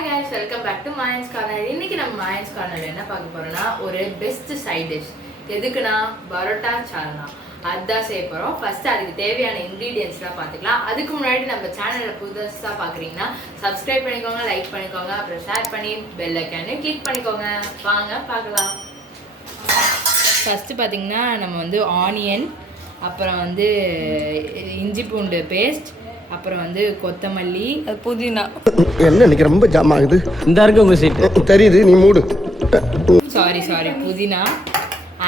Hi guys, welcome back to Mayan's Corner. இன்னைக்கு நம்ம Mayan's Corner என்ன பார்க்க போறோம்னா ஒரு பெஸ்ட் சைட் டிஷ். எதுக்குனா பரோட்டா சால்னா. அதான் செய்ய போறோம். ஃபர்ஸ்ட் அதுக்கு தேவையான இன்கிரிடியன்ட்ஸ்லாம் பார்த்துக்கலாம். அதுக்கு முன்னாடி நம்ம சேனலை புதுசா பார்க்குறீங்கன்னா சப்ஸ்கிரைப் பண்ணிக்கோங்க, லைக் பண்ணிக்கோங்க, அப்புறம் ஷேர் பண்ணி பெல் ஐகானை கிளிக் பண்ணிக்கோங்க. வாங்க பார்க்கலாம். ஃபர்ஸ்ட் பார்த்தீங்கன்னா நம்ம வந்து ஆனியன், அப்புறம் வந்து இஞ்சி பூண்டு பேஸ்ட், அப்புறம் வந்து கொத்தமல்லி, புதினா. என்ன இன்னைக்கு ரொம்ப ஜாம் ஆகுது. இந்த இருக்கு உங்க சீட் தெரியுது, நீ மூடு. சாரி புதினா.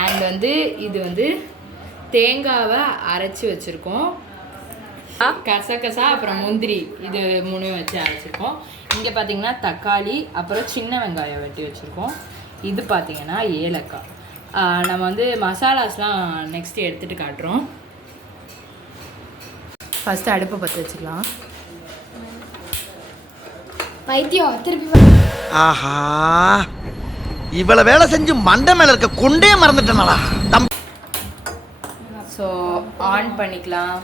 அண்ட் வந்து இது வந்து தேங்காவை அரைச்சி வச்சுருக்கோம், கசகசா, அப்புறம் முந்திரி, இது மூணையும் வச்சு அரைச்சிருக்கோம். இங்கே பார்த்தீங்கன்னா தக்காளி, அப்புறம் சின்ன வெங்காயம் வெட்டி வச்சுருக்கோம். இது பார்த்தீங்கன்னா ஏலக்காய். நம்ம வந்து மசாலாஸ்லாம் நெக்ஸ்ட்டு எடுத்துகிட்டு காட்டுறோம். ஃபஸ்ட்டு அடுப்பை பற்ற வச்சுக்கலாம். பைத்தியம் திருப்பி. ஆஹா, இவ்வளவு வேலை செஞ்சு மண்டை மேல இருக்க கொண்டே மறந்துட்டேனடா. ஸோ ஆன் பண்ணிக்கலாம்.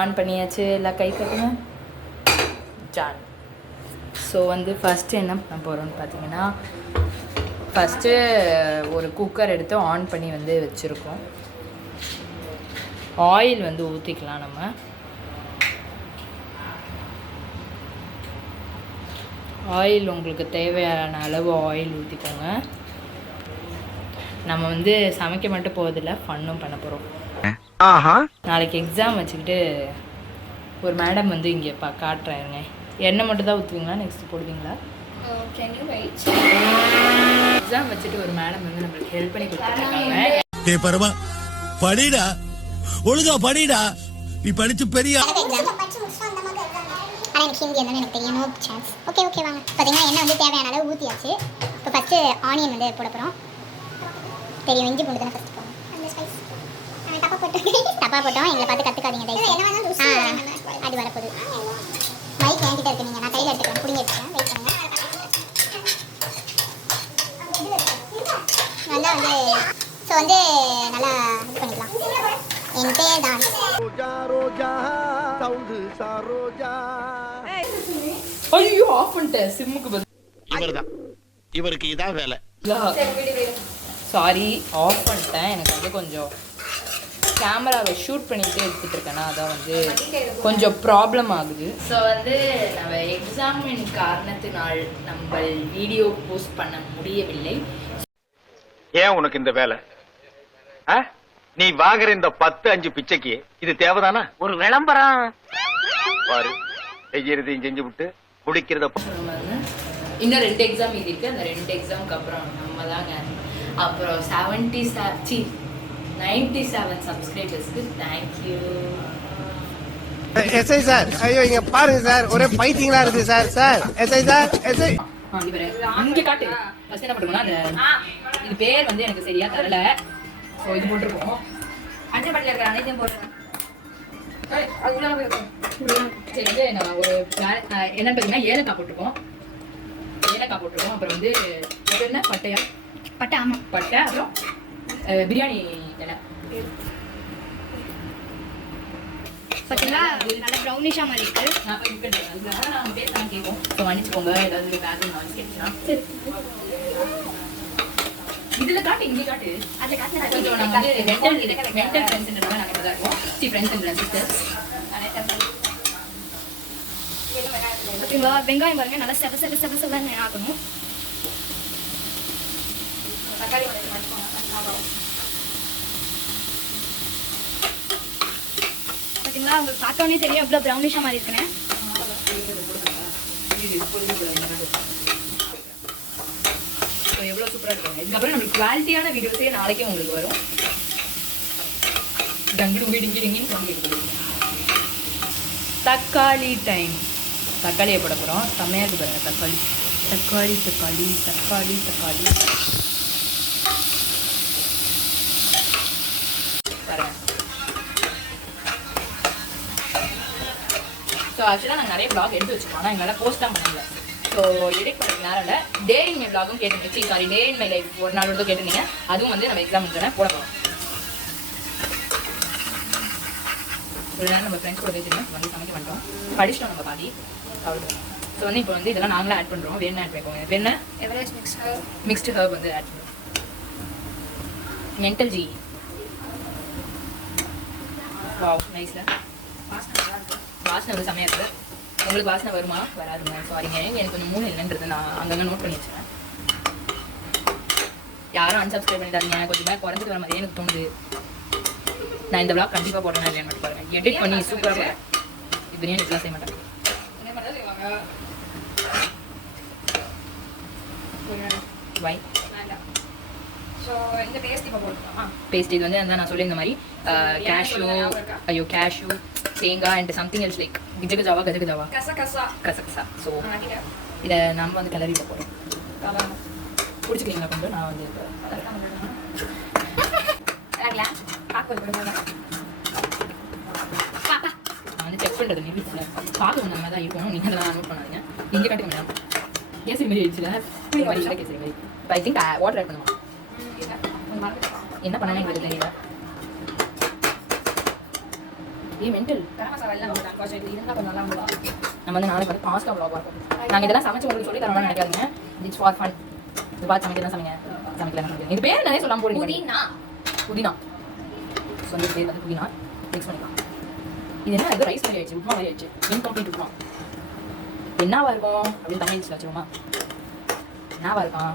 ஆன் பண்ணியாச்சு. எல்லாம் கை கட்டுங்க. ஜான். ஸோ வந்து ஃபஸ்ட்டு என்ன பண்ண போகிறோம்னு பார்த்தீங்கன்னா, ஃபஸ்ட்டு ஒரு குக்கர் எடுத்து ஆன் பண்ணி வந்து வச்சுருக்கோம். ஆயில் வந்து ஊற்றிக்கலாம். நம்ம ஆயில் உங்களுக்கு தேவையான அளவு ஆயில் ஊற்றிக்கோங்க. நம்ம வந்து சமைக்க மட்டும் போவதில்லை, ஃபன்னும் பண்ண போகிறோம். நாளைக்கு எக்ஸாம் வச்சுக்கிட்டு ஒரு மேடம் வந்து இங்கே காட்டுறாருங்க. எண்ணெய் மட்டும் தான் ஊற்றுவீங்களா, நெக்ஸ்ட் போடுவீங்களா? எக்ஸாம் வச்சுட்டு ஒரு மேடம் வந்து நம்மளுக்கு ஹெல்ப் பண்ணி கொடுத்துருக்காங்க. படிடா, ஒழுங்கா படிடா, நீ படிச்சு பெரிய எனக்கு ஹிந்தி என்னன்னு எனக்கு தெரியும். No chance. ஓகே வாங்க. பார்த்தீங்கன்னா எண்ணெய் வந்து தேவையான அளவு ஊற்றியாச்சு. இப்போ ஃபஸ்ட்டு ஆனியன் வந்து போட போகிறோம். தெரியும், இஞ்சி பூண்டு தானே ஃபஸ்ட்டு போகணும். அந்த ஸ்பைஸ் தப்பாக போட்டோம். எங்களை பார்த்து கற்றுக்காதீங்க தயவு. அது வரப்போகுது. மைக் என்கிட்ட இருக்கு, நீங்கள் நான் கையில் எடுத்துக்கிறேன். பிடிங்க எடுத்துக்கிறேன். வெயிட் பண்ணுங்க. நல்லா வந்து ஸோ வந்து நல்லா இது பண்ணிக்கலாம். என் பேர் தான். ஐயோ, ஆஃப் பண்ணிட்டேன். சிம்முக்கு பதில் இவர்தான், இவருக்கு இதான் வேலை. சாரி, ஆஃப் பண்ணிட்டேன். எனக்கு வந்து கொஞ்சம் கேமராவை ஷூட் பண்ணிக்கிட்டே எடுத்துகிட்டு இருக்கேன்னா அதான் வந்து கொஞ்சம் ப்ராப்ளம் ஆகுது. ஸோ வந்து நம்ம எக்ஸாமின் காரணத்தினால் நம்ம வீடியோ போஸ்ட் பண்ண முடியவில்லை. ஏன் உனக்கு இந்த வேலை? நீ வாங்குற இந்த 10-5 பிச்சைக்கு இது தேவைதானா? ஒரு விளம்பரம் பாரு. செய்யறதையும் செஞ்சு விட்டு முடிக்கிறத. இன்னும் 2 எக்ஸாம் இது இருக்கு. அந்த 2 எக்ஸாமுக்கு அப்புறம் நம்ம தாங்க. அப்புறம் 97 சப்ஸ்கிரைபர்ஸ்க்கு தேங்க்யூ. எஸ்ஐ சார், ஐயோ இங்க பாருங்க சார், ஒரே பைத்தியங்களா இருக்கு sir. Sir SI sir, SI இங்க காட்டு. ஃபர்ஸ்ட் என்ன பண்ணுவோம்னா, அந்த இது பேர் வந்து எனக்கு சரியா தரல. ஸோ இது போட்டிருக்கோம். அஞ்சல் பட்டியில் இருக்கிற அனைத்தையும் போட்டுருக்கேன். சரி, நான் ஒரு என்னன்னு பார்த்தீங்கன்னா ஏலக்காய் போட்டிருக்கோம். அப்புறம் வந்து என்ன பட்டை. ஆமாம், பட்டை. அப்புறம் பிரியாணி இலை. பார்த்தீங்களா, நல்லா ப்ரௌனிஷாக மாதிரி இருக்குது. நம்ம பேசலாம் கேட்கும். ஸோ மன்னிச்சுக்கோங்க, ஏதாவது பேக்ரவுண்ட் நாய்ஸ் கேட்டுச்சுன்னா. இதுல காட்டு, இங்கே காட்டு. அதில் காட்டு. கொஞ்சம் நம்ம வந்து மென்டல் ஃப்ரெண்ட்ஸ்ன்றதுனால நாங்கள் இப்படி தான் இருக்கோம். Friends and sisters. ஓகேங்களா, வெங்காயம் பாருங்க, நல்லா செவ ஆகணும். தக்காளி பார்த்தீங்களா, உங்களுக்கு பார்த்தோன்னே தெரியும் எவ்வளோ ப்ரௌனிஷாக மாதிரி இருக்குன்னு. எவ்வளோ சூப்பராக இருக்காங்க. இதுக்கப்புறம் நம்மளுக்கு குவாலிட்டியான வீடியோஸே நாளைக்கே உங்களுக்கு வரும். தக்காளி டைம். தக்காளியை போட போகிறோம். செம்மையாக இருக்கு பாருங்க. தக்காளி பாருங்க. ஸோ ஆக்சுவலாக நாங்கள் நிறைய ப்ளாக் எடுத்து வச்சுக்கோம், ஆனால் எங்களால் போஸ்ட்லாம் பண்ணல. ஸோ எடிட் பண்ணுறது நேரம் இல்லை. டே இன் மை ப்ளாகும் கேட்டுருந்தீங்க. Sorry, day in my life ஒரு நாள் மட்டும் கேட்டிருந்தீங்க. அதுவும் வந்து நம்ம எக்ஸாம் முடிஞ்சோன்னா போட போகிறோம். ஒரு நேரம் நம்ம ஃப்ரெண்ட்ஸ் கூட பேசிட்டு வந்து சமைக்க மாட்டோம். படிச்சிட்டோம் நம்ம பாதி. அவ்வளோ ஸோ வந்து இப்போ வந்து இதெல்லாம் நாங்களே ஆட் பண்ணுறோம். வேணும் ஆட் பண்ணிக்கோங்க. இது என்ன எவரேஜ் மிக்ஸ்டு ஹர்ப் வந்து ஆட் பண்ணுறோம். Mental G. வாவ் நைஸ்ல. வாசனை வந்து செமையாக இருக்குது. உங்களுக்கு வாசனை வருமா வராதுங்க? சாரிங்க, எனக்கு கொஞ்சம் மூணு இல்லைன்றது நான் அங்கங்கே நோட் பண்ணி வச்சுருக்கேன். யாரும் அன்சப்ஸ்கிரைப் பண்ணிட்டாங்க. கொஞ்சம் நேரம் குறைஞ்சிட்டு வர மாதிரியே எனக்கு தோணுது. நான் இந்த விளாக் கண்டிப்பாக போடுறேன் இல்லையா மட்டும் பாருங்கள். எடிட் பண்ணி சூப்பராக பிரியாணி இதெல்லாம் செய்ய மாட்டேன். வை ஸோ இந்த பேஸ்ட் இப்போ போட்டுக்கலாம். பேஸ்ட் இது வந்து அந்த நான் சொல்லியிருந்த மாதிரி கேஷ்யூ தேங்காய் அண்ட் சம்திங் எல்ஸ் லைக் கஜகஜாவா கசகசா. ஸோ இதை நம்ம வந்து கிளறியில் போடுறோம். பிடிச்சிக்கிறீங்களா கொஞ்சம்? நான் வந்து நான் வந்து செக் பண்ணுறது நிறுத்தில பார்க்க அந்த மாதிரி தான் இருக்கணும். நீங்கள் அதெல்லாம் நோட் பண்ணாதீங்க. இங்கே கட்டுக்க மேடம் கேசரி மாதிரி ஆயிடுச்சுல. மாதிரி கேசரி மாதிரி. இப்போ ஐ திங்க் வாட்டர் ஆட் பண்ணுவோம். என்ன பண்ணாலும் எங்களுக்கு தெரியல. மென்டல் நம்ம வந்து நாளைக்கு வந்து பாஸ்தா vlog பார்ப்போம். நாங்கள் இதெல்லாம் சமைச்சு உங்களுக்கு சொல்லி தரோம்னு நினைக்காதீங்க. It's for fun. இது பார்த்து சமைக்கலாம் சமைக்கலாம். இது பேர் நிறைய சொல்லாமல் போடுங்க. புதினா. ஸோ வந்து பேர் வந்து புதினா மிக்ஸ் பண்ணிக்கலாம். இது என்ன இது ரைஸ் மாதிரி ஆயிடுச்சு, உப்புமா மாதிரி ஆயிடுச்சு. இன்கம்ப்ளீட் உப்புமா என்னவா இருக்கும் அப்படின்னு தமிழ் வச்சுருவோமா? என்னவா இருக்கும்?